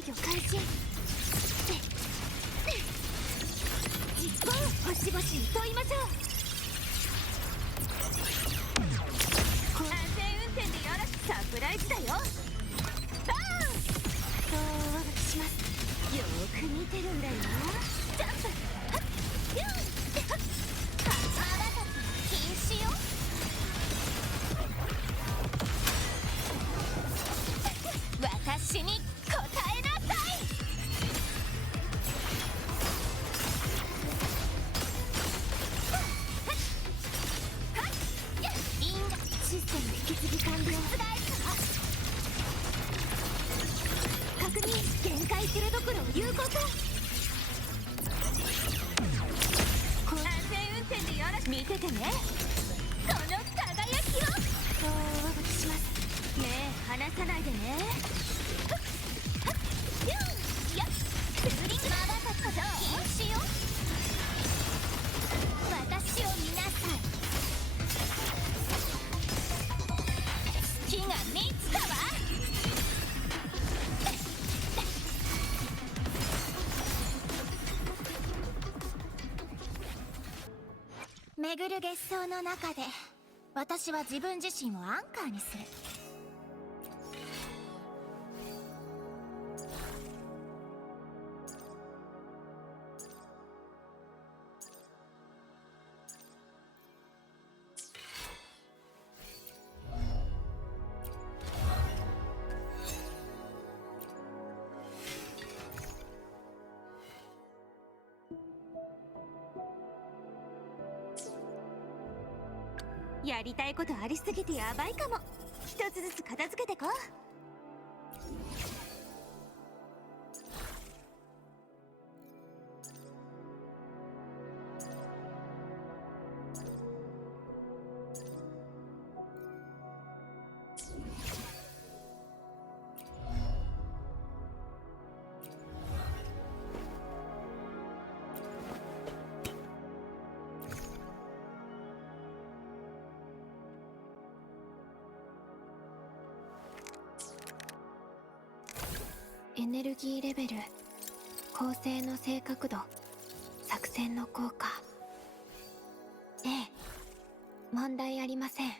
御開始。実行、星々に問いましょう。安全運転でよろしく。サプライズだよ。バーンとお渡しします。よーく見てるんだよ。ジャンプ、はっヒュンはっ、あなたたち禁止よ。私に答えなさい。因果システム引き継ぎ完了。確認、限界するところを有効化。安全運転でよろしく。見ててね、この輝きを。そうお渡しします。目離さないでね。ヒュンやっ、ツーリング。まばたき禁止よ。私を見なさい。月が満ちたわ。巡る月相の中で私は自分自身をアンカーにする。やりたいことありすぎてやばいかも。一つずつ片付けてこう。エネルギーレベル、構成の正確度、作戦の効果。ええ、問題ありません。